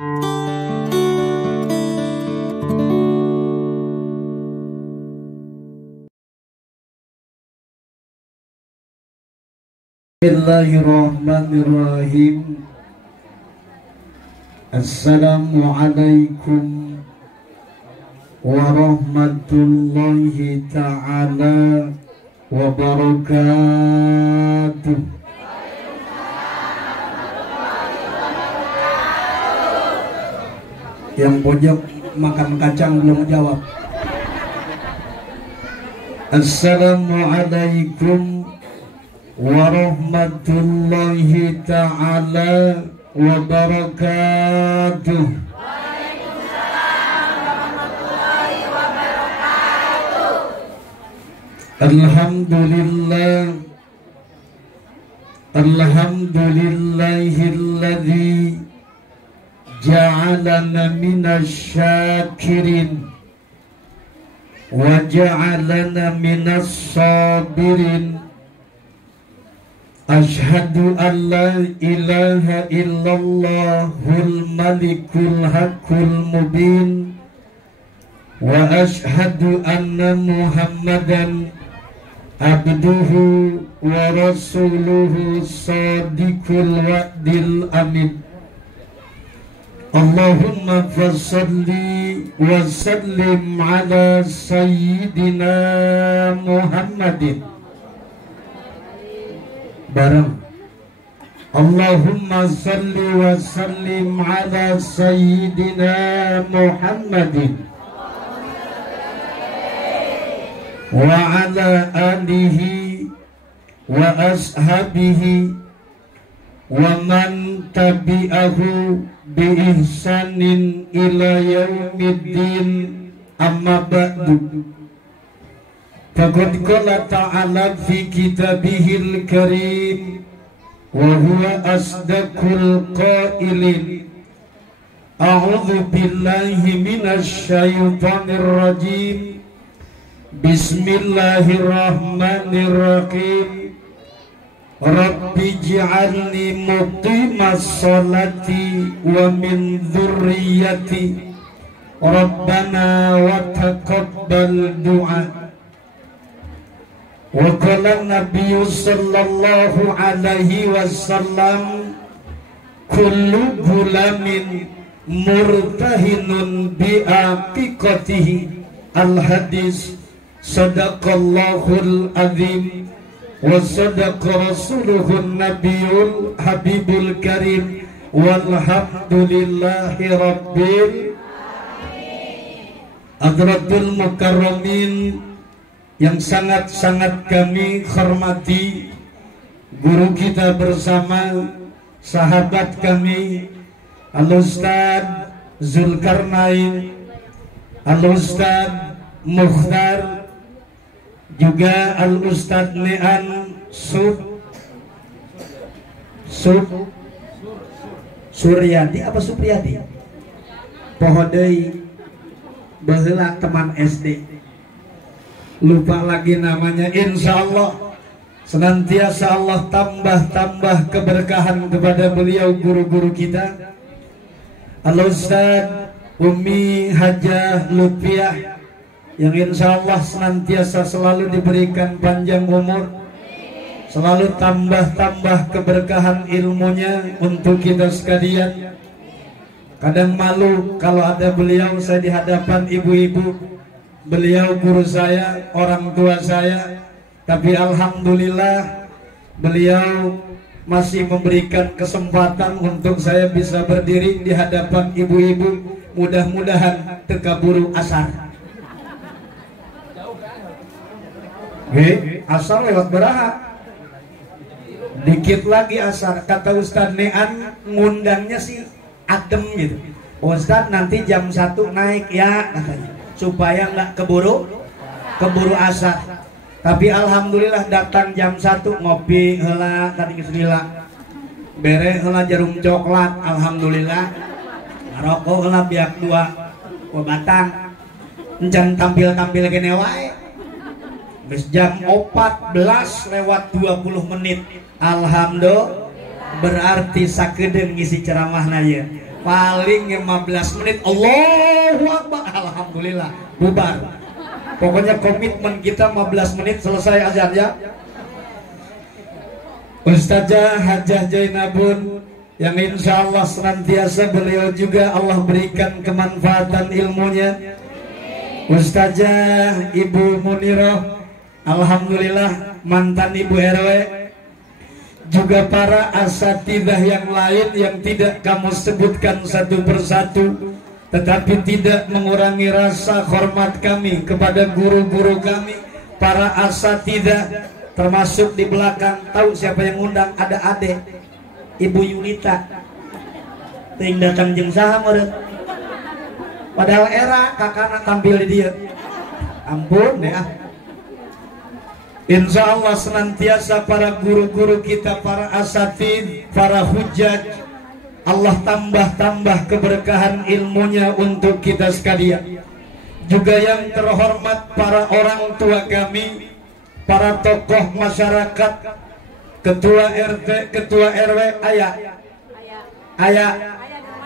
Bismillahirrahmanirrahim. Assalamualaikum warahmatullahi ta'ala wabarakatuh. Yang pojok makan kacang belum jawab. Assalamualaikum warahmatullahi ta'ala wabarakatuh. Alhamdulillah, alhamdulillahilladzi ja'alana minasyakirin wa ja'alana minassabirin. Ashhadu an la ilaha illallahul malikul haqqul mubin wa ashhadu anna muhammadan abduhu wa rasuluhu sadiqul wa'dil amin. Allahumma fassalli wa sallim ala sayyidina Muhammadin. Bareng Allahumma salli wa sallim ala sayyidina Muhammadin wa ala alihi wa ashabihi wa man tabi'ahu bi ihsanin ila yaumiddin, amma ba'du. Faqad qala ta'ala fi kitabihil karim wa huwa asdaqul qailin. A'udzu billahi minasy syaithanir rajim. Bismillahirrahmanirrahim. Rabbi ij'alni muqimas sholati wa min dzurriyyati. Rabbana wa taqabbal du'a. Wa qala Nabi sallallahu alaihi wasallam, kullu gulamin murtahinun bi aqiqatihi. Al-hadis. Sadaqallahul azim wa sadaqa rasuluhun nabiyul habibul karim. Walhamdulillahi rabbil hadratul mukarramin. Yang sangat-sangat kami hormati guru kita bersama, sahabat kami Al-Ustaz Zulkarnain, Al-Ustaz Mukhtar, juga Al-Ustaz Nean Suryati apa Supriyati Pohodei baheula teman SD, lupa lagi namanya. Insya Allah senantiasa Allah tambah keberkahan kepada beliau, guru-guru kita Al-Ustaz Umi Hajah Lutfiah, yang insya Allah senantiasa selalu diberikan panjang umur, selalu tambah keberkahan ilmunya untuk kita sekalian. Kadang malu kalau ada beliau saya di hadapan ibu-ibu. Beliau guru saya, orang tua saya, tapi alhamdulillah beliau masih memberikan kesempatan untuk saya bisa berdiri di hadapan ibu-ibu. Mudah-mudahan tekaburu asar. Asar lewat beraha. Dikit lagi asar. Kata Ustaz Nean, ngundangnya sih adem gitu. Ustaz nanti jam 1 naik ya katanya, supaya nggak keburu asar. Tapi alhamdulillah datang jam 1 ngopi heula tadi bismillah, bere heula jarum coklat, alhamdulillah, ngarokok heula biak 2 batang, encan tampil kene wae. Geus jam 14 lewat 20 menit, alhamdulillah Berarti sakedeng ngisi ceramahna ya paling 15 menit. Allahu Akbar, alhamdulillah bubar. Pokoknya komitmen kita 15 menit selesai azan ya. Ustazah Hajah Jainabun yang insya Allah senantiasa beliau juga Allah berikan kemanfaatan ilmunya. Ustazah Ibu Muniroh, alhamdulillah mantan Ibu RW, juga para asatidzah yang lain yang tidak kamu sebutkan satu persatu, tetapi tidak mengurangi rasa hormat kami kepada guru-guru kami, para asatidzah. Termasuk di belakang, tahu siapa yang undang? Ada Ade, Ibu Yunita. Ting datang jeung saha meureun. Padahal era kakana tampil di dia. Ampun deh ah. Insya Allah senantiasa para guru-guru kita, para asatidz, para hujjaj, Allah tambah-tambah keberkahan ilmunya untuk kita sekalian. Juga yang terhormat para orang tua kami, para tokoh masyarakat, ketua RT, ketua RW, ayah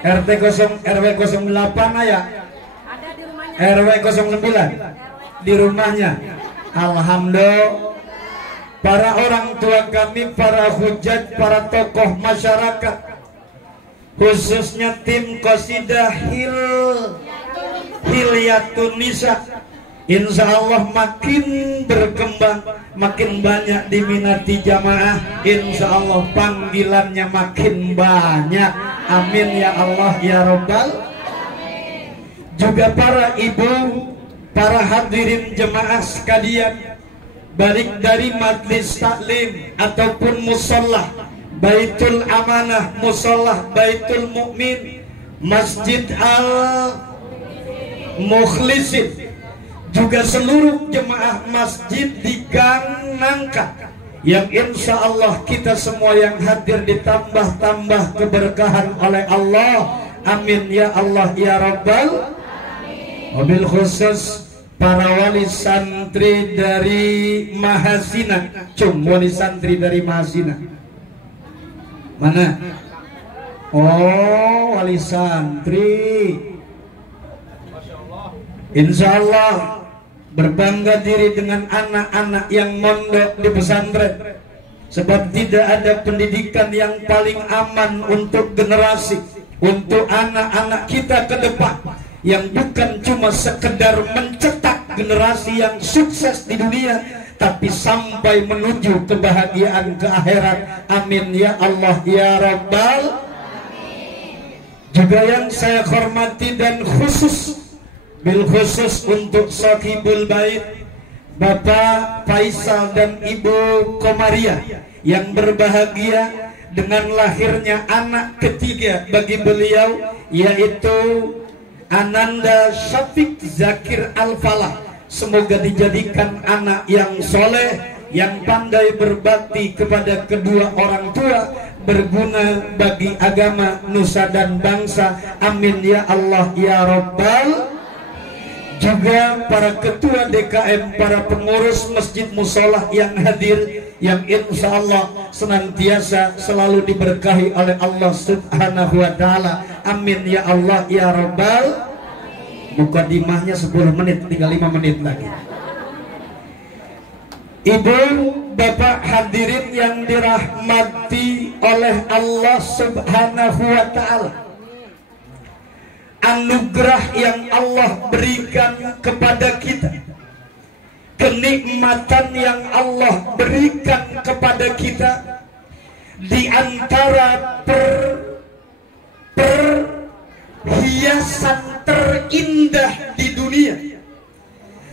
RT 0 RW 08 ayah, RW 09 di rumahnya. Alhamdulillah. Para orang tua kami, para hujjaj, para tokoh masyarakat, khususnya tim Qasidah Hilyatun Nisa, insya Allah makin berkembang, makin banyak diminati jamaah. Insya Allah panggilannya makin banyak. Amin ya Allah ya Rabbal. Juga para ibu, para hadirin jemaah sekalian, baik dari majlis taklim ataupun musolah, Baitul Amanah, musolah Baitul Mukmin, Masjid Al Mukhlisin, juga seluruh jemaah masjid di Gang Nangka, yang insya Allah kita semua yang hadir ditambah-tambah keberkahan oleh Allah. Amin ya Allah ya Rabbal. Wabil khusus para wali santri dari Mahasina. Wali santri dari Mahasina mana? Oh, wali santri. Insya Allah berbangga diri dengan anak-anak yang mondok di pesantren, sebab tidak ada pendidikan yang paling aman untuk generasi, untuk anak-anak kita ke depan, yang bukan cuma sekedar mencetak generasi yang sukses di dunia, tapi sampai menuju kebahagiaan ke akhirat. Amin ya Allah ya Rabbal. Juga yang saya hormati dan khusus, bil khusus untuk Sahibul Bait, Bapak Faisal dan Ibu Komaria, yang berbahagia dengan lahirnya anak ketiga bagi beliau, yaitu Ananda Syafiq Zakir Al-Falah. Semoga dijadikan anak yang soleh, yang pandai berbakti kepada kedua orang tua, berguna bagi agama, nusa dan bangsa. Amin ya Allah ya Rabbal. Juga para ketua DKM, para pengurus masjid musolah yang hadir, yang insya Allah senantiasa selalu diberkahi oleh Allah Subhanahu wa Ta'ala. Amin ya Allah ya Rabbal. Mukadimahnya 10 menit, tinggal 5 menit lagi. Ibu, bapak hadirin yang dirahmati oleh Allah Subhanahu wa Ta'ala, anugerah yang Allah berikan kepada kita, kenikmatan yang Allah berikan kepada kita, di antara perhiasan terindah di dunia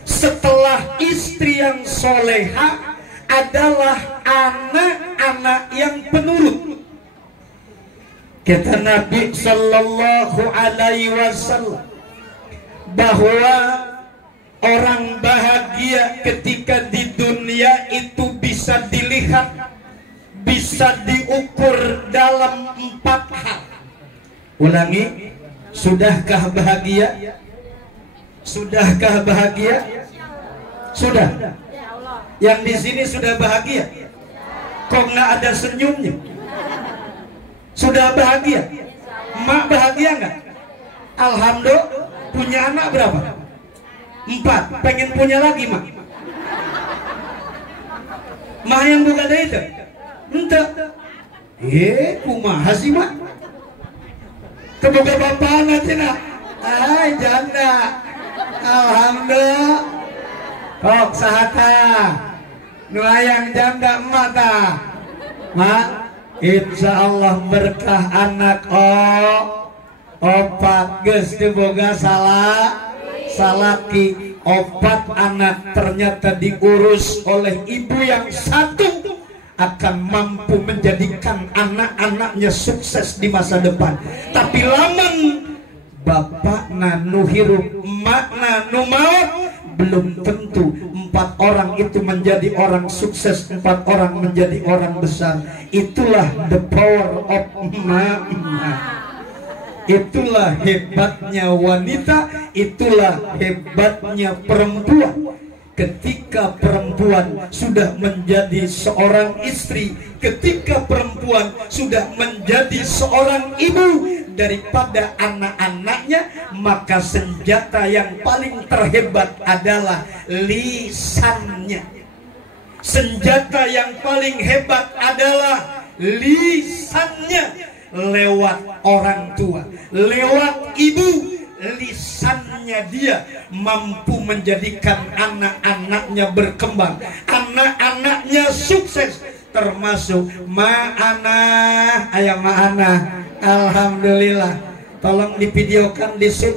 setelah istri yang soleha adalah anak-anak yang penurut. Kata Nabi Sallallahu Alaihi Wasallam bahwa orang bahagia ketika di dunia itu bisa dilihat, bisa diukur dalam 4 hal. Ulangi, sudahkah bahagia? Sudahkah bahagia? Sudah. Yang di sini sudah bahagia. Kok nggak ada senyumnya? Sudah bahagia? Mak bahagia nggak? Alhamdulillah. Punya anak berapa? 4. Pengen punya lagi mak? Mak yang buka dari itu? Entah. Kumaha sih mak? Kebuka bapak nanti nak? Janda. Alhamdulillah. Kok sahata nuayang janda emak ta? Mak, insya Allah berkah anak opat geus diboga salaki 4 anak ternyata diurus oleh ibu yang satu akan mampu menjadikan anak-anaknya sukses di masa depan. Tapi lamun bapak nanu hirup, emak nanu maut, belum tentu 4 orang itu menjadi orang sukses, 4 orang menjadi orang besar. Itulah the power of emak. Itulah hebatnya wanita, itulah hebatnya perempuan. Ketika perempuan sudah menjadi seorang istri, ketika perempuan sudah menjadi seorang ibu daripada anak-anaknya, maka senjata yang paling terhebat adalah lisannya. Senjata yang paling hebat adalah lisannya. Lewat orang tua, lewat ibu, lisannya dia mampu menjadikan anak-anaknya berkembang, anak-anaknya sukses, termasuk ma'ana. Ayah ma'ana, alhamdulillah. Tolong divideokan di sub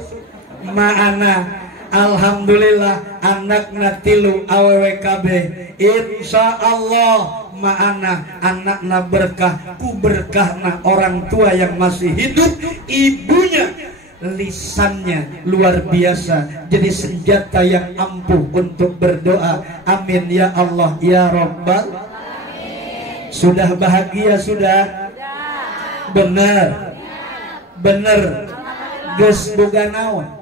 ma'ana. Alhamdulillah anakna tilu awwkb. Insya Allah ma'ana anakna berkah, ku berkahna orang tua yang masih hidup, ibunya. Lisannya luar biasa, jadi senjata yang ampuh untuk berdoa. Amin ya Allah ya Rabbal. Sudah bahagia sudah? Bener bener geus boga naon?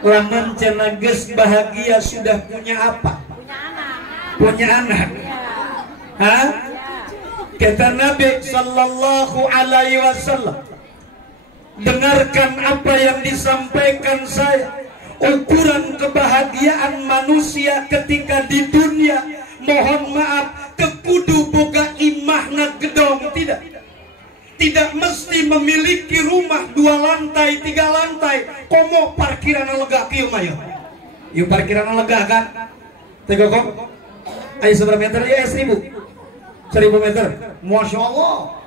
Lamun cenah geus bahagia sudah punya apa? Punya anak. Kata Nabi sallallahu alaihi wasallam, dengarkan apa yang disampaikan saya. Ukuran kebahagiaan manusia ketika di dunia, mohon maaf, kekudu boga imahna gedong, tidak mesti memiliki rumah 2 lantai 3 lantai. Komo parkiran lega kieu mah yuk parkiran lega kan? Tega kok ayo seberapa meter ya? 1000 meter. Masya Allah.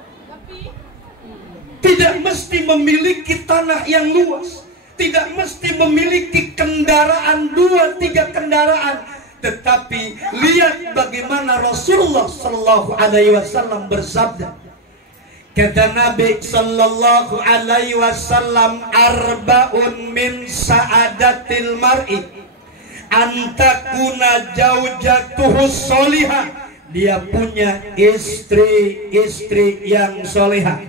Tidak mesti memiliki tanah yang luas, tidak mesti memiliki kendaraan 2-3 kendaraan, tetapi lihat bagaimana Rasulullah Sallallahu Alaihi Wasallam bersabda. Kata Nabi Sallallahu Alaihi Wasallam, arba'un min sa'adatil mar'i antakuna jaujatuhu solihah. Dia punya istri yang solihah.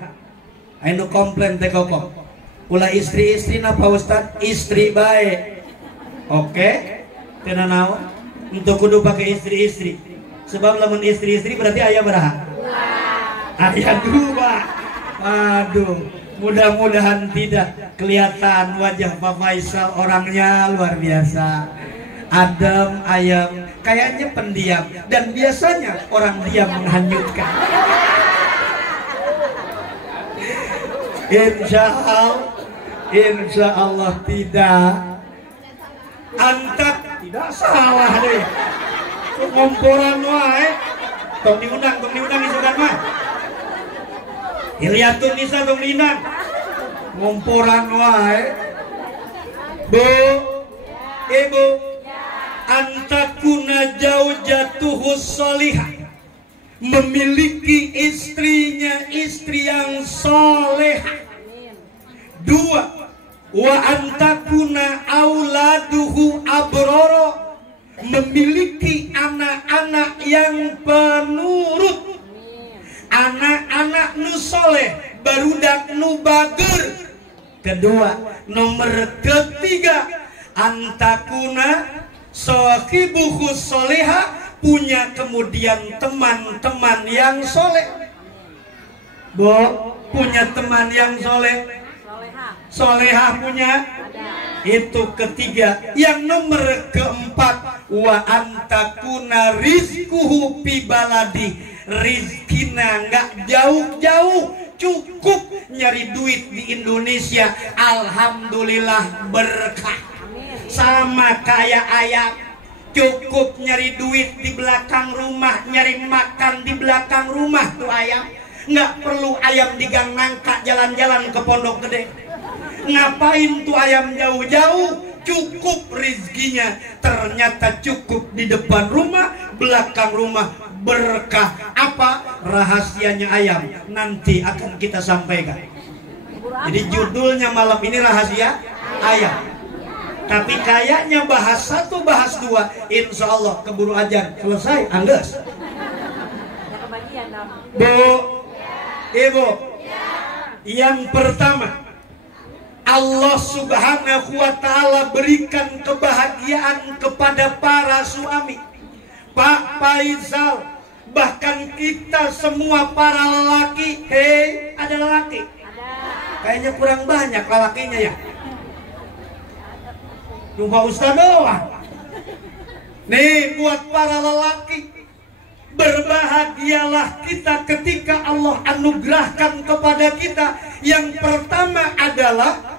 Ayo komplain teh kok. Ulah istri-istri napa Ustaz? Istri baik. Oke? Kena naon? Untuk kudu pakai istri-istri. Sebab lamun istri-istri berarti ayah beraha. Ayah 2. Aduh, mudah-mudahan tidak. Kelihatan wajah Pak Faisal orangnya luar biasa. Adem, ayam, kayaknya pendiam. Dan biasanya orang diam menghanyutkan. Insya Allah tidak. Antak tidak salah deh. Ngomporan wae. Tong diundang isukan mah. Iliatun Nisa tong diundang. Ngomporan wae. Bu, ibu, antakuna jaujatuhu solihah. Memiliki istrinya istri yang solehah. 2, wa antakuna auladuhu abroro. Memiliki anak-anak yang penurut, anak-anak nu soleh, barudak nu bager. Kedua, nomor ketiga, antakuna sahibuhu soleha, punya kemudian teman-teman yang soleh. Bu, punya teman yang soleh? Solehah punya? Itu ketiga. Yang nomor keempat, wa antakuna rizquhu fi baladi, rizkina nggak jauh-jauh, cukup nyari duit di Indonesia, alhamdulillah berkah. Sama kayak ayam, cukup nyari duit di belakang rumah, nyari makan di belakang rumah tuh ayam. Nggak perlu ayam di gang nangka jalan-jalan ke Pondok Gede. Ngapain tuh ayam jauh-jauh? Cukup rizkinya. Ternyata cukup di depan rumah, belakang rumah, berkah. Apa rahasianya ayam? Nanti akan kita sampaikan. Jadi judulnya malam ini rahasia ayam. Tapi kayaknya bahas satu, bahas dua, insya Allah keburu ajan selesai, angges. Bu, Ibu, yang pertama, Allah Subhanahu wa Ta'ala berikan kebahagiaan kepada para suami. Pak Faisal, bahkan kita semua para lelaki. Hei, ada lelaki? Kayaknya kurang banyak lelakinya ya. Cuma Ustaz doang. Nih buat para lelaki, berbahagialah kita ketika Allah anugerahkan kepada kita. Yang pertama adalah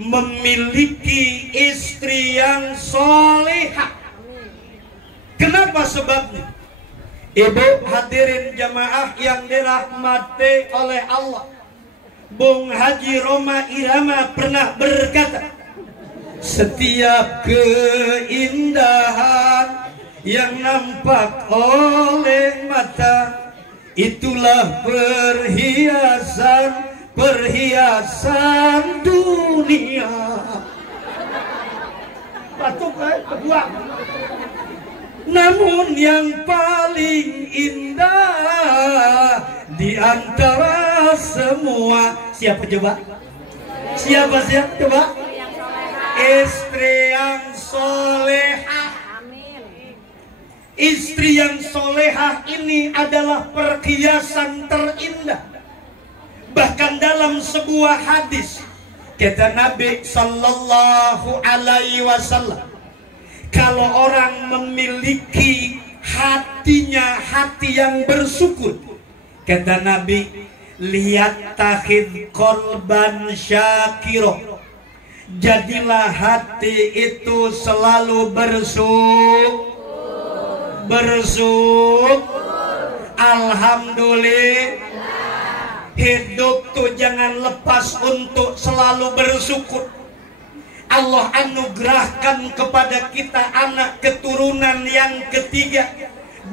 memiliki istri yang solehah. Kenapa sebabnya? Ibu hadirin jamaah yang dirahmati oleh Allah, Bung Haji Roma Irama pernah berkata, setiap keindahan yang nampak oleh mata, itulah perhiasan dunia. Batuk kedua. Namun yang paling indah di antara semua, siapa coba? Siapa coba? Istri yang solehah. Istri yang solehah ini adalah perhiasan terindah. Bahkan dalam sebuah hadis kata Nabi Sallallahu Alaihi Wasallam, kalau orang memiliki hatinya hati yang bersyukur, kata Nabi, lihat takhid korban syakiro, jadilah hati itu selalu bersyukur. Alhamdulillah. Hidup tuh jangan lepas untuk selalu bersyukur. Allah anugerahkan kepada kita anak keturunan yang ketiga.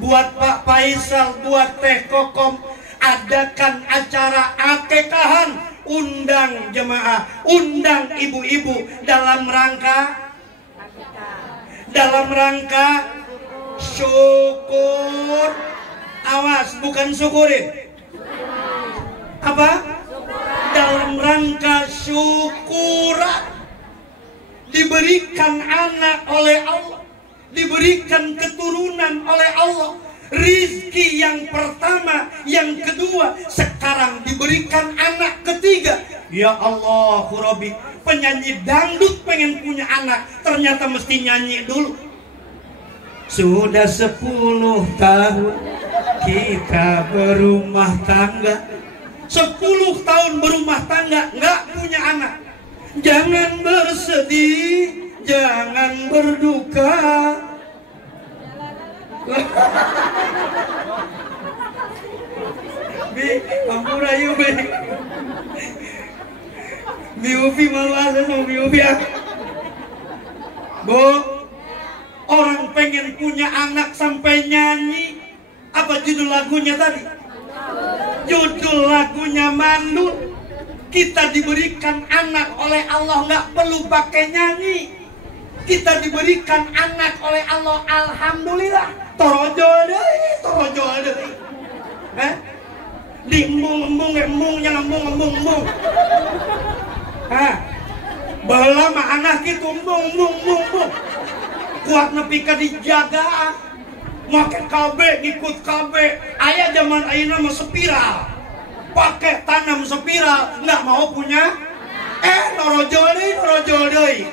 Buat Pak Faisal, buat Teh Kokom, adakan acara akekahan. Undang jemaah, undang ibu-ibu dalam rangka syukur. Awas, bukan syukurin. Apa? Dalam rangka syukuran. Diberikan anak oleh Allah, diberikan keturunan oleh Allah, rizki yang pertama, yang kedua, sekarang diberikan anak ketiga. Ya Allah Rabbi, penyanyi dangdut pengen punya anak, ternyata mesti nyanyi dulu. Sudah 10 tahun kita berumah tangga, 10 tahun berumah tangga nggak punya anak. Jangan bersedih, jangan berduka. Bi, ampura yuk Bi. Bi Ufi malu asa sama Bi Ufi ya. Bu, orang pengen punya anak sampai nyanyi. Apa judul lagunya tadi? Judul lagunya Mandul. Kita diberikan anak oleh Allah, nggak perlu pakai nyanyi. Kita diberikan anak oleh Allah, alhamdulillah. Torojo deh. Di embung yang embung. Bala mah anak itu embung. Kuat nepi ka dijagaan. Make KB, ngikut KB. Aya zaman ayeuna mah spiral. pakai tanam spiral, nggak mau punya. Norojol deui.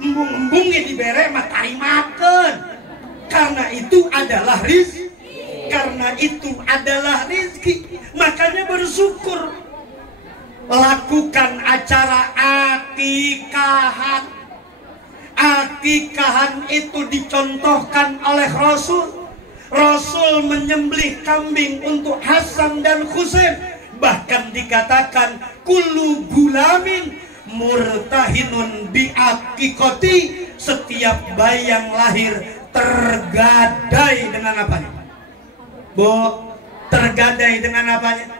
Embung-embung dibere mah tarimakeun. Karena itu adalah rizki. Karena itu adalah rizki. Makanya bersyukur. Lakukan acara akikahan. Akikahan itu dicontohkan oleh Rasul. Rasul menyembelih kambing untuk Hasan dan Husain. Bahkan dikatakan kullu gulamin murtahinun bi'aqiqati. Setiap bayi yang lahir tergadai dengan apanya? Tergadai dengan apanya?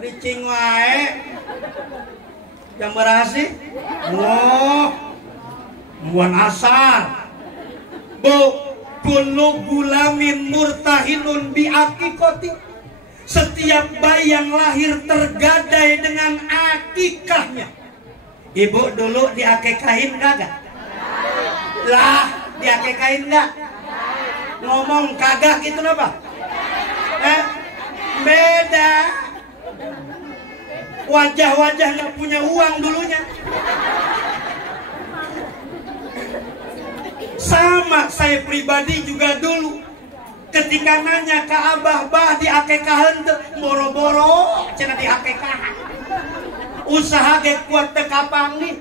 Ricing wae. Jam berasi? Buan asar. Kullu gulamin murtahinun bi'aqiqati. Setiap bayi yang lahir tergadai dengan akikahnya. Ibu dulu diakikahin kagak? Lah, diakikahin enggak? Ngomong kagak gitu apa? Beda. Wajah-wajah nggak punya uang dulunya. Sama saya pribadi juga dulu. Ketika nanya ke abah, bah diakekahan tuh, boro-boro cenah diakekahan. Usaha ge kuat teu kapang nih.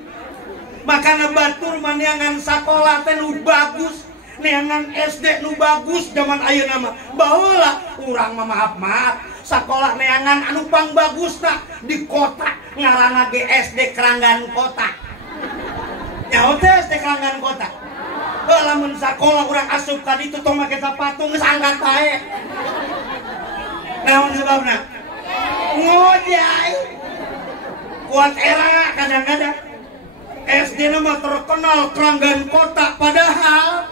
Makana batur maneangan sakola teh nu bagus, neangan SD nu bagus zaman ayeuna mah. Baheula urang mah maaf-maaf, sakola neangan anu pang bagusna di kota ngaranna ge SD Keranggan Kota. Nyaho teh SD Keranggan Kota. Lamun sakola urang asup ka ditu tong make sepatu geus angkat bae. Naon sebabna? Ngojay. Kuat era kadang-kadang. SD nama terkenal Keranggan Kota padahal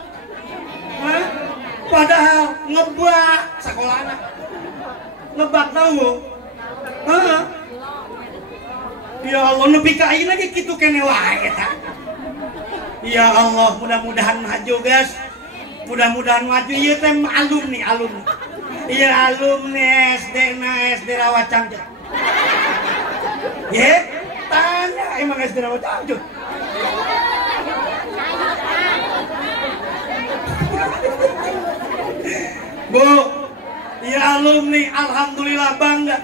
ngebak sekolahna. Ngebak tahu? Ya Allah nepi ka ayeuna ge kitu kene wae eta. Ya Allah, mudah-mudahan maju guys. Mudah-mudahan maju. Iya teh alumni. Iya alumni SD Rawat Cangcut. Ya, tanya emang SD Rawat Cangcut. Bu, ya alumni, alhamdulillah bangga.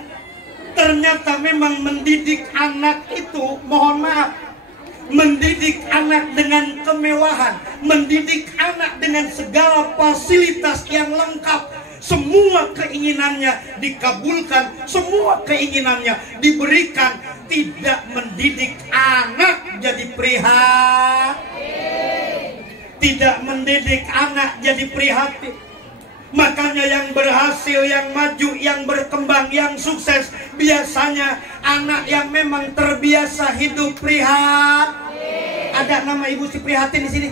Ternyata memang mendidik anak itu, mohon maaf, mendidik anak dengan kemewahan, mendidik anak dengan segala fasilitas yang lengkap, semua keinginannya dikabulkan, semua keinginannya diberikan, tidak mendidik anak jadi prihatin, tidak mendidik anak jadi prihatin. Makanya yang berhasil, yang maju, yang berkembang, yang sukses biasanya anak yang memang terbiasa hidup prihatin. Ada nama Ibu Suprihatin di sini?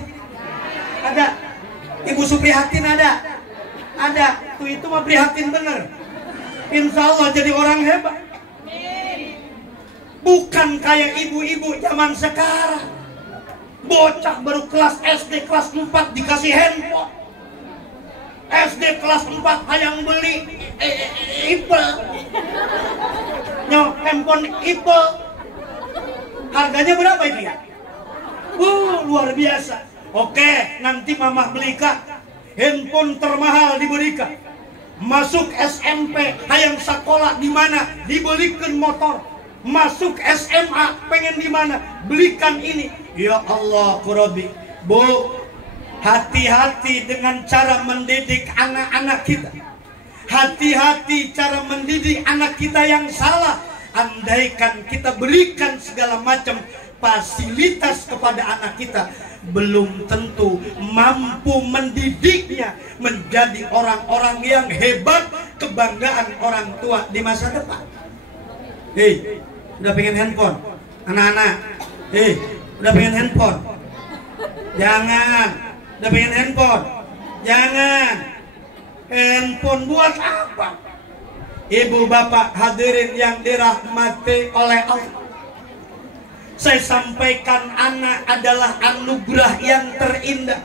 Ada. Ibu Suprihatin ada. Ada. Tuh itu mah prihatin bener. Insya Allah jadi orang hebat. Bukan kayak ibu-ibu zaman sekarang. Bocah baru kelas SD kelas 4 dikasih handphone. SD kelas 4 hayang beli Apple. Handphone Apple. Harganya berapa itu ya? Luar biasa. Oke, nanti mamah belikan handphone termahal diberikan. Masuk SMP hayang sekolah di mana dibelikan motor. Masuk SMA pengen di mana belikan ini. Ya Allah Rabbi. Bu, hati-hati dengan cara mendidik anak-anak kita. Hati-hati cara mendidik anak kita yang salah. Andaikan kita berikan segala macam fasilitas kepada anak kita, belum tentu mampu mendidiknya menjadi orang-orang yang hebat, kebanggaan orang tua di masa depan. Hei, udah pengen handphone? Anak-anak, hei, udah pengen handphone? Jangan. Udah pengen handphone? Jangan. Handphone buat apa? Ibu bapak hadirin yang dirahmati oleh Allah, saya sampaikan anak adalah anugerah yang terindah.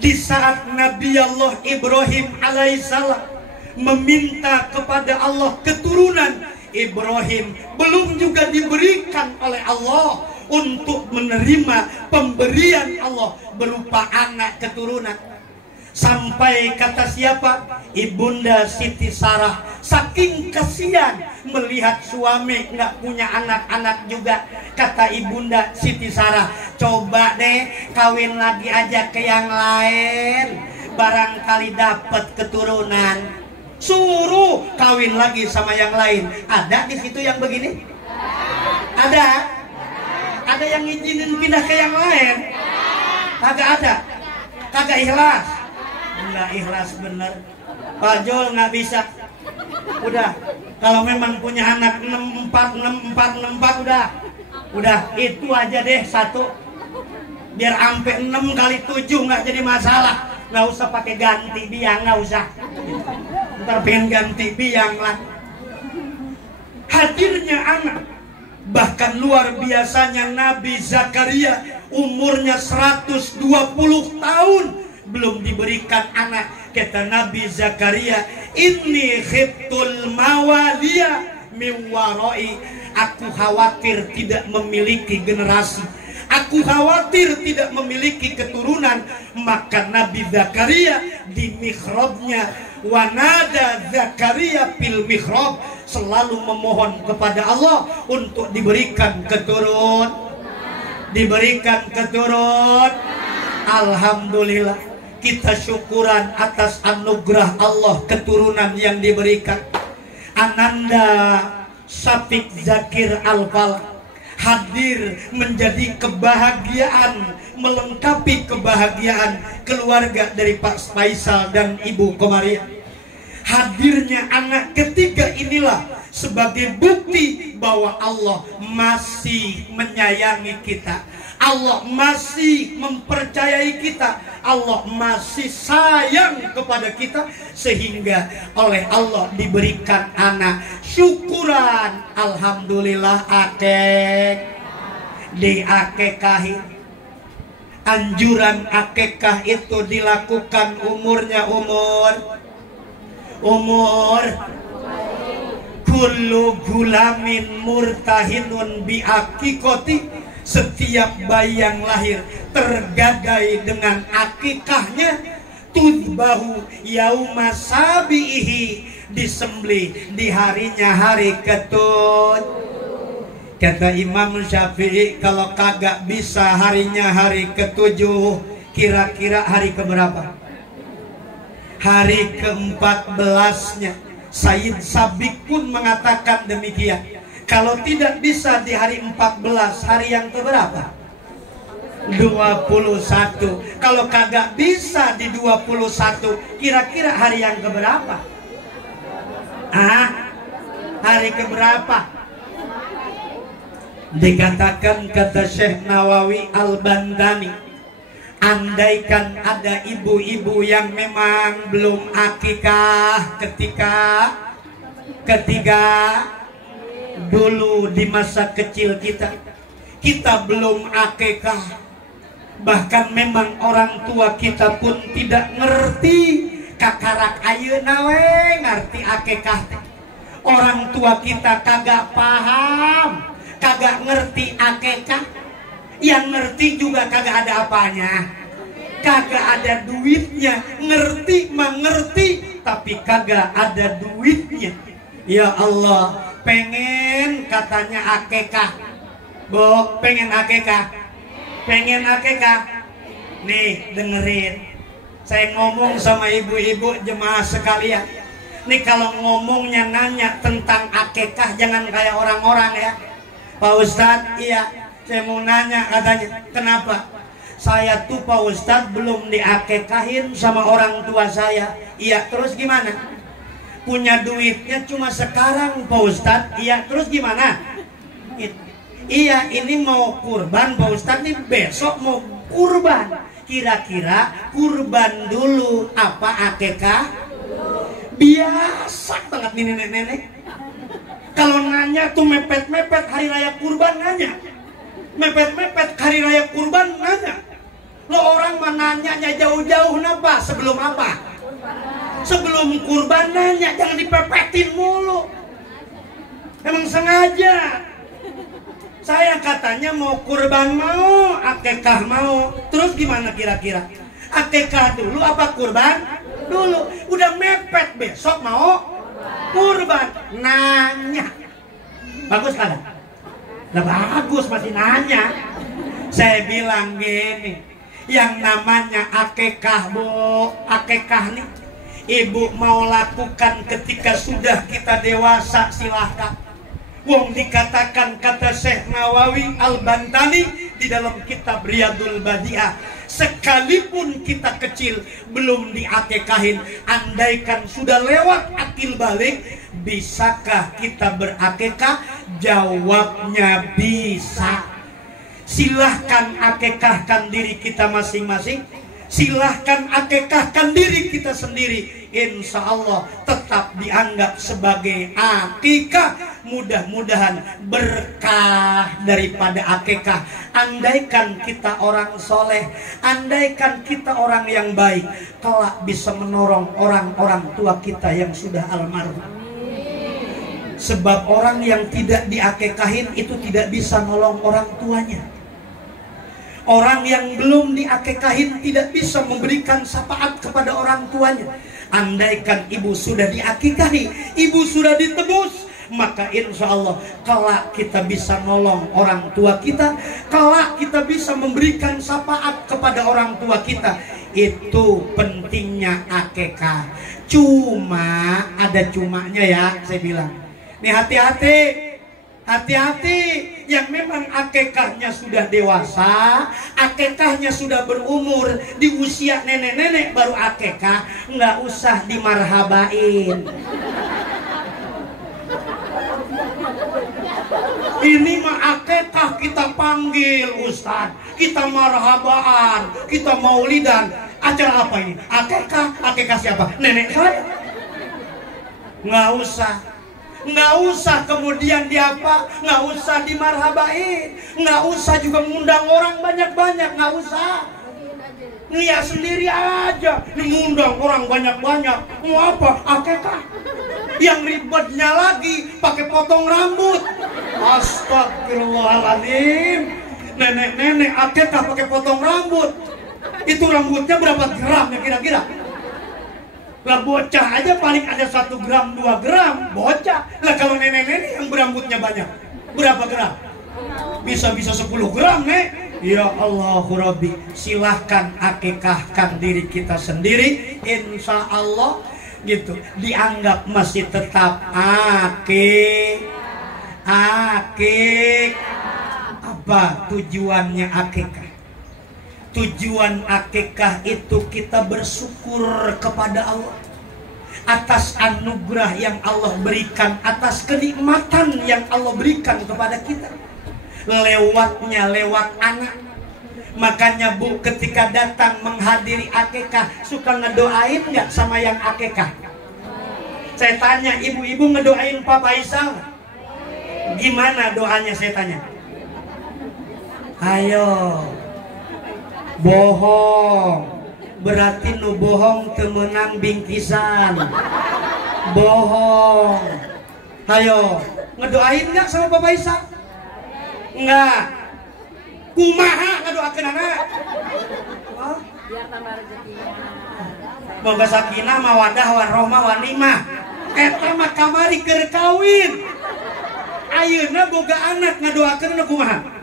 Di saat Nabi Allah Ibrahim alaihissalam meminta kepada Allah keturunan. Ibrahim belum juga diberikan oleh Allah untuk menerima pemberian Allah berupa anak keturunan. Sampai kata siapa? Ibunda Siti Sarah saking kasihan melihat suami nggak punya anak-anak juga. Kata Ibunda Siti Sarah, coba deh kawin lagi aja ke yang lain, barangkali dapat keturunan. Suruh kawin lagi sama yang lain. Ada di situ yang begini? Ada? Ada yang ngizinin pindah ke yang lain? Kagak ada? Kagak ikhlas? Enggak ikhlas bener. Pak Jol nggak bisa. Udah, kalau memang punya anak 64 udah itu aja deh satu. Biar ampe 6 kali 7 nggak jadi masalah. Nggak usah pakai ganti biang, nggak usah. Ntar pengen ganti biang lah. Hadirnya anak, bahkan luar biasanya Nabi Zakaria umurnya 120 tahun belum diberikan anak. Kata Nabi Zakaria, inni khiftul mawaliya min warai, aku khawatir tidak memiliki generasi, aku khawatir tidak memiliki keturunan. Maka Nabi Zakaria di mihrabnya, wanada Zakaria fil mihrab, selalu memohon kepada Allah untuk diberikan keturunan, diberikan keturunan. Alhamdulillah, kita syukuran atas anugerah Allah keturunan yang diberikan. Ananda Syafiq Zakir Al-Fal hadir menjadi kebahagiaan, melengkapi kebahagiaan keluarga dari Pak Faisal dan Ibu Komaria. Hadirnya anak ketiga inilah sebagai bukti bahwa Allah masih menyayangi kita, Allah masih mempercayai kita, Allah masih sayang kepada kita, sehingga oleh Allah diberikan anak. Syukuran, alhamdulillah akek diakekahi. Anjuran akekah itu dilakukan umurnya umur kullu gulamin murtahinun bi akikoti, setiap bayi yang lahir tergadai dengan akikahnya. Tudbahu yauma sabihi, disembelih di harinya hari ketujuh. Kata Imam Syafi'i, kalau kagak bisa harinya hari ketujuh, kira-kira hari keberapa? Hari ke-14-nya. Sayyid Sabiq pun mengatakan demikian. Kalau tidak bisa di hari 14, hari yang keberapa? 21. Kalau kagak bisa di 21, kira-kira hari yang keberapa? Hari keberapa? Dikatakan kata Syekh Nawawi Al-Bandani, andaikan ada ibu-ibu yang memang belum akikah ketika dulu di masa kecil kita belum akikah, bahkan memang orang tua kita pun tidak ngerti kakarak ayeuna we ngerti akikah. Orang tua kita kagak paham, kagak ngerti akikah. Yang ngerti juga kagak ada apanya, kagak ada duitnya. Ngerti mengerti, tapi kagak ada duitnya. Ya Allah, pengen katanya akikah. Bu, pengen akikah? Pengen akikah? Nih dengerin, saya ngomong sama ibu-ibu jemaah sekalian. Nih kalau ngomongnya nanya tentang akikah jangan kayak orang-orang ya. Pak Ustadz, iya saya mau nanya, katanya kenapa? Saya tuh Pak Ustadz belum diakikahin sama orang tua saya. Iya terus gimana? Punya duitnya cuma sekarang Pak Ustadz. Iya terus gimana? Iya ini mau kurban Pak Ustadz, nih besok mau kurban. Kira-kira kurban dulu apa akikah? Biasa banget nih nenek-nenek. Kalau nanya tuh mepet-mepet hari raya kurban nanya. Mepet-mepet hari raya kurban nanya. Lo orang mah nanyanya jauh-jauh napa? Sebelum apa? Sebelum kurban nanya, jangan dipepetin mulu. Emang sengaja. Saya katanya mau kurban mau, akekah mau. Terus gimana kira-kira? Akekah dulu apa kurban dulu? Udah mepet, besok mau kurban. Nanya. Bagus kan? Nah, bagus, masih nanya. Saya bilang gini, yang namanya akekah, Bu, akekah nih ibu mau lakukan ketika sudah kita dewasa, silahkan. Wong dikatakan kata Syekh Nawawi Al-Bantani di dalam kitab Riyadul Badi'ah, sekalipun kita kecil belum diakekahin, andaikan sudah lewat akil balik, bisakah kita berakekah? Jawabnya bisa. Silahkan akekahkan diri kita masing-masing. Silahkan akekahkan diri kita sendiri. Insya Allah tetap dianggap sebagai akikah. Mudah-mudahan berkah daripada akekah. Andaikan kita orang soleh, andaikan kita orang yang baik, kelak bisa menolong orang-orang tua kita yang sudah almarhum. Sebab orang yang tidak diakekahin itu tidak bisa nolong orang tuanya. Orang yang belum diakekahin tidak bisa memberikan syafaat kepada orang tuanya. Andaikan ibu sudah diakekahi, ibu sudah ditebus, maka insya Allah kelak kita bisa nolong orang tua kita, kelak kita bisa memberikan syafaat kepada orang tua kita. Itu pentingnya akekah. Cuma ada cumanya ya, saya bilang. Nih hati-hati. Hati-hati yang memang akekahnya sudah dewasa, akekahnya sudah berumur, di usia nenek-nenek baru akekah, nggak usah dimarhabain. Ini mah akekah kita panggil Ustaz, kita marhabaan, kita maulidan. Acara apa ini? Akekah? Akekah siapa? Nenek saya. Nggak usah. Nggak usah kemudian diapa, nggak usah dimarhabain, nggak usah juga ngundang orang banyak-banyak, nggak usah. Lihat sendiri aja, ngundang orang banyak-banyak, mau apa? Akekah. Yang ribetnya lagi pakai potong rambut. Astagfirullahaladzim. Nenek-nenek akekah pakai potong rambut. Itu rambutnya berapa gram ya kira-kira? Lah bocah aja paling ada 1 gram 2 gram, bocah. Lah kalau nenek-nenek yang berambutnya banyak, berapa gram? Bisa-bisa 10 gram, Nek. Ya Allah Rabbi, silahkan akekahkan diri kita sendiri, insya Allah gitu, dianggap masih tetap akek. Apa tujuannya akekah? Tujuan akekah itu kita bersyukur kepada Allah atas anugerah yang Allah berikan, atas kenikmatan yang Allah berikan kepada kita. Lewat anak. Makanya Bu, ketika datang menghadiri akekah, suka ngedoain nggak sama yang akekah? Saya tanya, ibu-ibu ngedoain Pak Faisal? Gimana doanya, saya tanya? Ayo. Bohong, berarti nu bohong temenang bingkisan. Bohong. Ayo, ngedoain nggak sama Bapak Isa? Nggak. Kumaha ngedoakeun anak? Biar tambah rezekinya. Boga sakinah mawadah warahmah wanimah. Eta mah kamari keur kawin. Ayeuna boga anak ngadoakeun kumaha?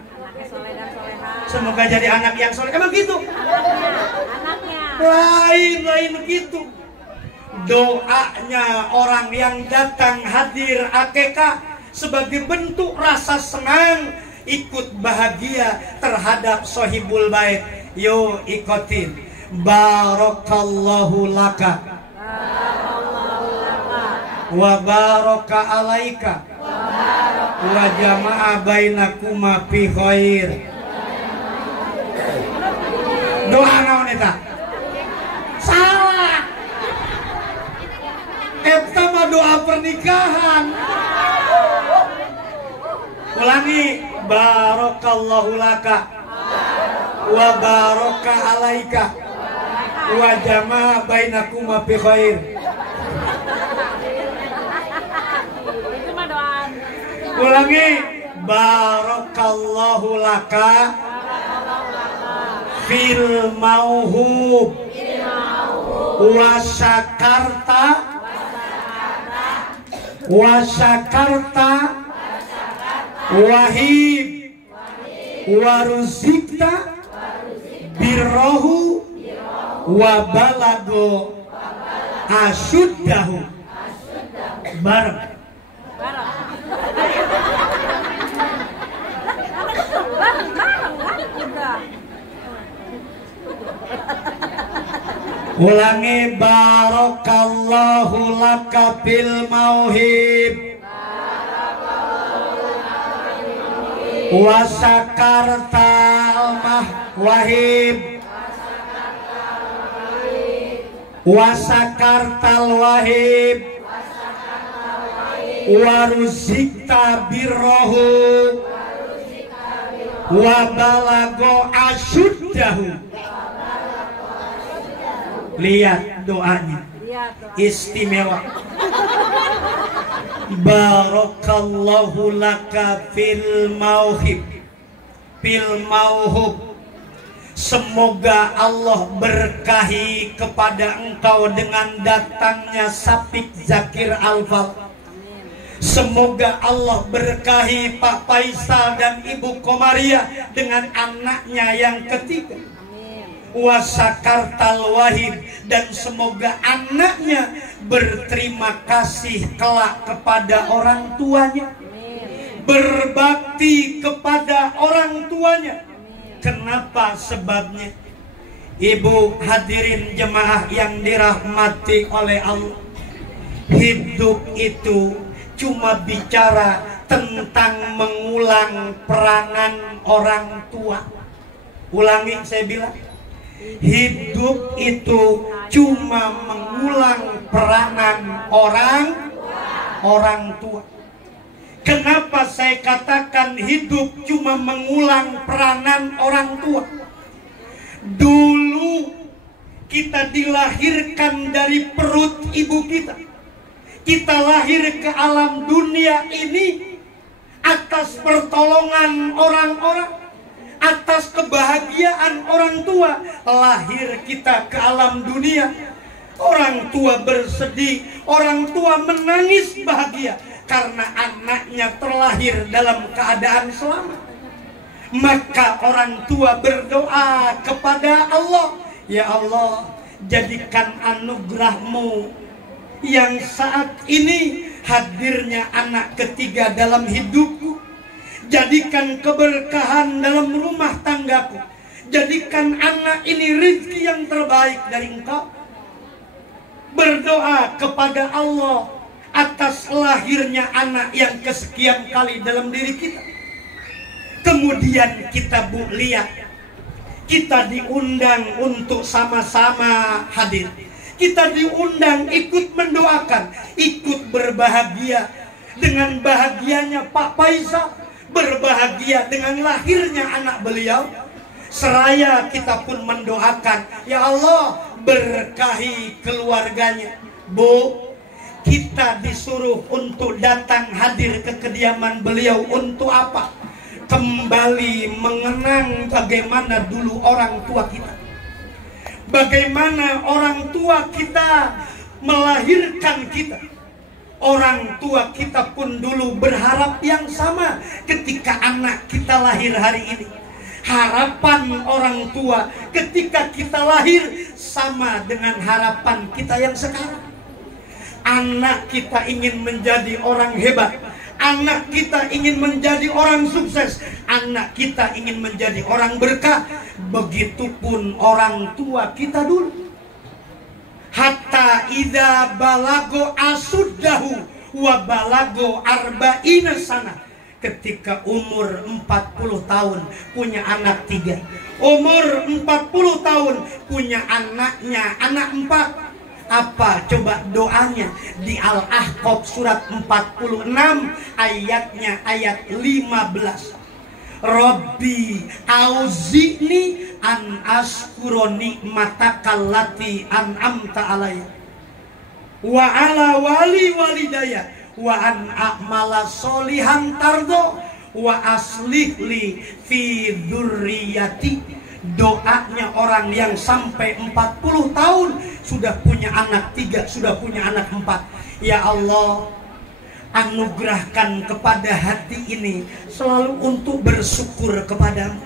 Semoga jadi anak yang soleh. Emang gitu? Anaknya. Lain gitu. Doanya orang yang datang hadir akekah sebagai bentuk rasa senang, ikut bahagia terhadap sohibul bait. Yo ikotin. Barakallahu laka. Wa baraka alaika. Wa jama'a bainakuma fi khair. Doa naon eta? Salah. Eta mah doa pernikahan. Ulangi, barakallahu laka wa baraka alaika wa jama'a bainakuma fi khair. Ulangi. Barakallahu laka fil mauhub wa syakarta wahib waruzikta birrohu wa balago asyuddahu. Bareng. Ulangi. Barakallahu laka fil mauhib wa syakartal wahib wa syakartal wahib wa ruzikta birrohu wa balago asyuddahu. Lihat doanya, istimewa. Barakallahu laka fil mauhib Semoga Allah berkahi kepada engkau dengan datangnya Sapik Zakir Alfal. Semoga Allah berkahi Pak Faisal dan Ibu Komaria dengan anaknya yang ketiga. Wasakartal wahid, dan semoga anaknya berterima kasih kelak kepada orang tuanya, berbakti kepada orang tuanya. Kenapa sebabnya? Ibu hadirin jemaah yang dirahmati oleh Allah, hidup itu cuma bicara tentang mengulang peranan orang tua. Ulangi, saya bilang, hidup itu cuma mengulang peranan orang tua. Kenapa saya katakan hidup cuma mengulang peranan orang tua? Dulu kita dilahirkan dari perut ibu kita. Kita lahir ke alam dunia ini atas pertolongan orang-orang, atas kebahagiaan orang tua. Lahir kita ke alam dunia, orang tua bersedih, orang tua menangis bahagia karena anaknya terlahir dalam keadaan selamat. Maka orang tua berdoa kepada Allah, ya Allah, jadikan anugerahmu yang saat ini hadirnya anak ketiga dalam hidupku, jadikan keberkahan dalam rumah tanggaku, jadikan anak ini rezeki yang terbaik dari Engkau. Berdoa kepada Allah atas lahirnya anak yang kesekian kali dalam diri kita. Kemudian kita lihat, kita diundang untuk sama-sama hadir. Kita diundang ikut mendoakan, ikut berbahagia dengan bahagianya Pak Faisal, berbahagia dengan lahirnya anak beliau. Seraya kita pun mendoakan, ya Allah, berkahi keluarganya. Bu, kita disuruh untuk datang hadir ke kediaman beliau untuk apa? Kembali mengenang bagaimana dulu orang tua kita, bagaimana orang tua kita melahirkan kita. Orang tua kita pun dulu berharap yang sama ketika anak kita lahir hari ini. Harapan orang tua ketika kita lahir sama dengan harapan kita yang sekarang. Anak kita ingin menjadi orang hebat, anak kita ingin menjadi orang sukses, anak kita ingin menjadi orang berkah. Begitupun orang tua kita dulu. Hatta idza balago asuddahu wa balago arba'ina sana. Ketika umur 40 tahun punya anak 3, umur 40 tahun punya anaknya anak 4. Apa coba doanya di Al-Ahqaf surat 46 ayatnya ayat 15. Rabbi auzi'ni an ashkura nikmatakallati an'amta alayya wa ala walidayya wa an a'mala solihan tardo wa aslih li fi dzurriyyati. Doanya orang yang sampai 40 tahun sudah punya anak 3, sudah punya anak 4. Ya Allah, anugerahkan kepada hati ini selalu untuk bersyukur kepadamu.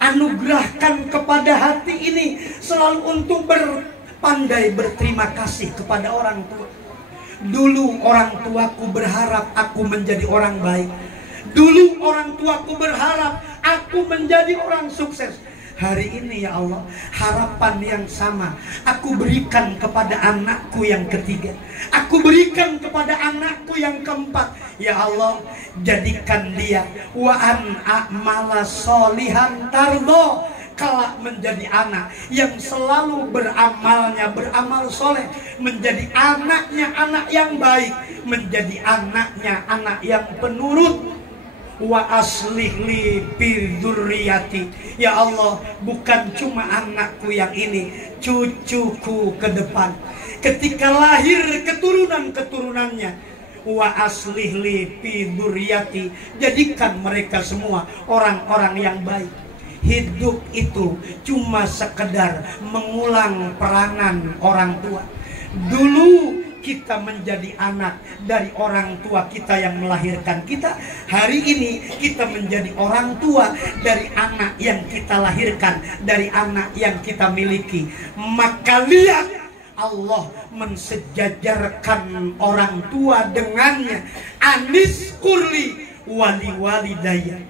Anugerahkan kepada hati ini selalu untuk berpandai berterima kasih kepada orang tua. Dulu orang tuaku berharap aku menjadi orang baik. Dulu orang tuaku berharap aku menjadi orang sukses. Hari ini ya Allah, harapan yang sama aku berikan kepada anakku yang ketiga. Aku berikan kepada anakku yang keempat. Ya Allah, jadikan dia wa an a'mala solihan tardo, kelak menjadi anak yang selalu beramal soleh, menjadi anaknya anak yang baik, menjadi anaknya anak yang penurut. Wa aslih li fi dzurriyyati. Ya Allah, bukan cuma anakku yang ini, cucuku ke depan, ketika lahir keturunan-keturunannya. Wa aslih li fi dzurriyyati, jadikan mereka semua orang-orang yang baik. Hidup itu cuma sekedar mengulang peranan orang tua. Dulu kita menjadi anak dari orang tua kita yang melahirkan kita. Hari ini kita menjadi orang tua dari anak yang kita lahirkan, dari anak yang kita miliki. Maka lihat, Allah mensejajarkan orang tua dengannya. Anis kurli wali walidaya.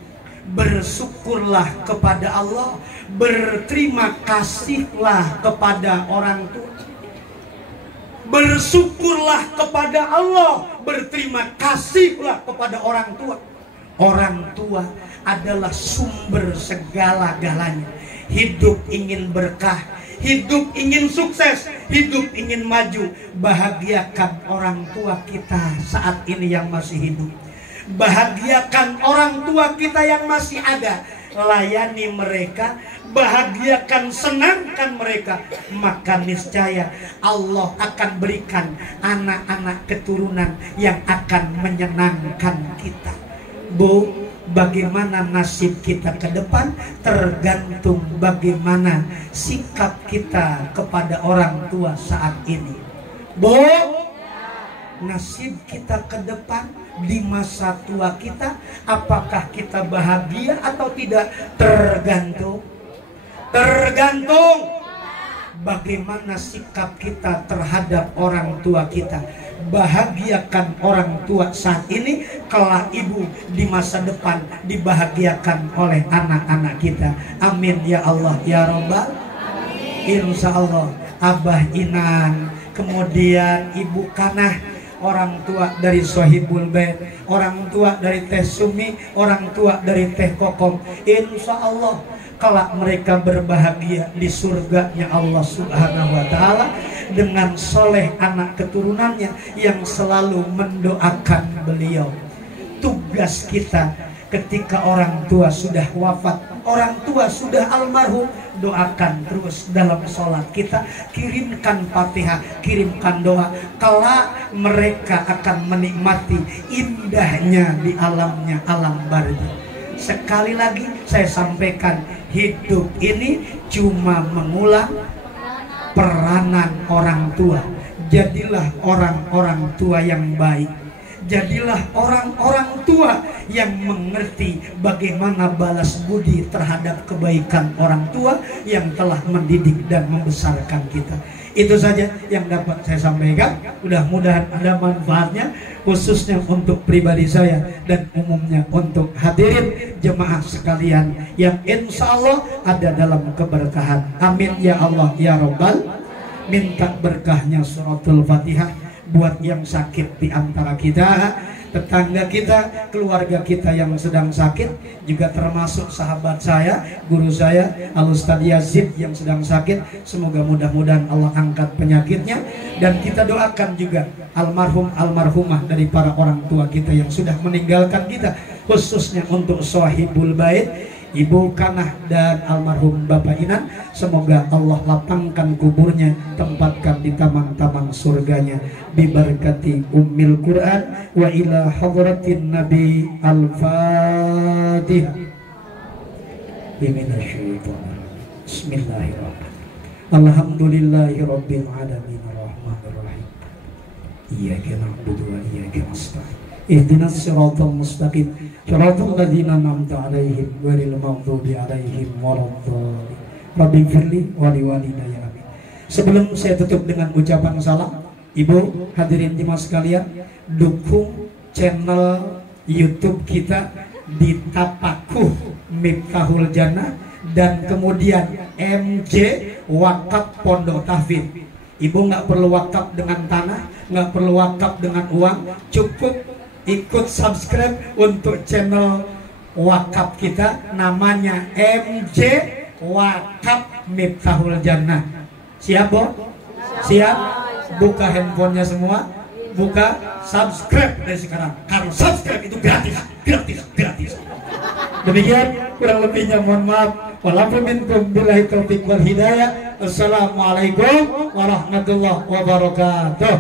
Bersyukurlah kepada Allah, berterima kasihlah kepada orang tua. Bersyukurlah kepada Allah, berterima kasihlah kepada orang tua. Orang tua adalah sumber segala-galanya. Hidup ingin berkah, hidup ingin sukses, hidup ingin maju. Bahagiakan orang tua kita saat ini yang masih hidup. Bahagiakan orang tua kita yang masih ada. Layani mereka, bahagiakan, senangkan mereka. Maka niscaya Allah akan berikan anak-anak keturunan yang akan menyenangkan kita. Bu, bagaimana nasib kita ke depan tergantung bagaimana sikap kita kepada orang tua saat ini. Bu, nasib kita ke depan di masa tua kita, apakah kita bahagia atau tidak? Tergantung bagaimana sikap kita terhadap orang tua kita. Bahagiakan orang tua saat ini, kelak ibu di masa depan dibahagiakan oleh anak-anak kita. Amin ya Allah ya Rabbal. Insya Allah Abah Inan, kemudian Ibu Kanah, orang tua dari Sohibul Bait, orang tua dari Teh Sumi, orang tua dari Teh Kokom. Insya Allah kelak mereka berbahagia di surganya Allah Subhanahu wa Ta'ala dengan soleh anak keturunannya yang selalu mendoakan beliau. Tugas kita ketika orang tua sudah wafat, orang tua sudah almarhum, doakan terus dalam sholat kita, kirimkan Fatihah, kirimkan doa. Kelak mereka akan menikmati indahnya di alamnya, alam barzakh. Sekali lagi saya sampaikan, hidup ini cuma mengulang peranan orang tua. Jadilah orang-orang tua yang baik. Jadilah orang-orang tua yang mengerti bagaimana balas budi terhadap kebaikan orang tua yang telah mendidik dan membesarkan kita. Itu saja yang dapat saya sampaikan. Mudah-mudahan ada manfaatnya, khususnya untuk pribadi saya dan umumnya untuk hadirin jemaah sekalian yang insya Allah ada dalam keberkahan. Amin ya Allah ya Rabbal. Minta berkahnya suratul Fatihah buat yang sakit di antara kita, tetangga kita, keluarga kita yang sedang sakit, juga termasuk sahabat saya, guru saya Al-Ustadz Yazid yang sedang sakit. Semoga mudah-mudahan Allah angkat penyakitnya, dan kita doakan juga almarhum almarhumah dari para orang tua kita yang sudah meninggalkan kita, khususnya untuk Sohibul Bait Ibu Kanah dan almarhum Bapak Inan, semoga Allah lapangkan kuburnya, tempatkan di taman-taman surganya, biberkati Ummil Quran wa ila hadratin Nabi. Al-Fatihah. Bismillahirrahmanirrahim. Alhamdulillahirabbil alamin arrahmanir rahim. Iyyaka na'budu wa iyyaka nasta'in. Ihdinas siratal mustaqim. Shiratal ladzina an'amta 'alaihim ghairil maghdubi 'alaihim waladdallin. Rabbi firli wa liwalidayya amin. Sebelum saya tutup dengan ucapan salam, Ibu hadirin jemaah sekalian, dukung channel YouTube kita di Tapakuh Miftahul Jannah dan kemudian MJ Wakaf Pondok Tahfidz. Ibu nggak perlu wakaf dengan tanah, nggak perlu wakaf dengan uang, cukup ikut subscribe untuk channel wakaf kita, namanya MJ Wakaf Miftahul Jannah. Siap, Bo? Siap? Buka handphonenya semua, buka, subscribe dari sekarang. Karena subscribe itu gratis, gratis, gratis. Demikian kurang lebihnya mohon maaf. Walaupun minkum billahi taufiq wal hidayah. Assalamualaikum warahmatullahi wabarakatuh.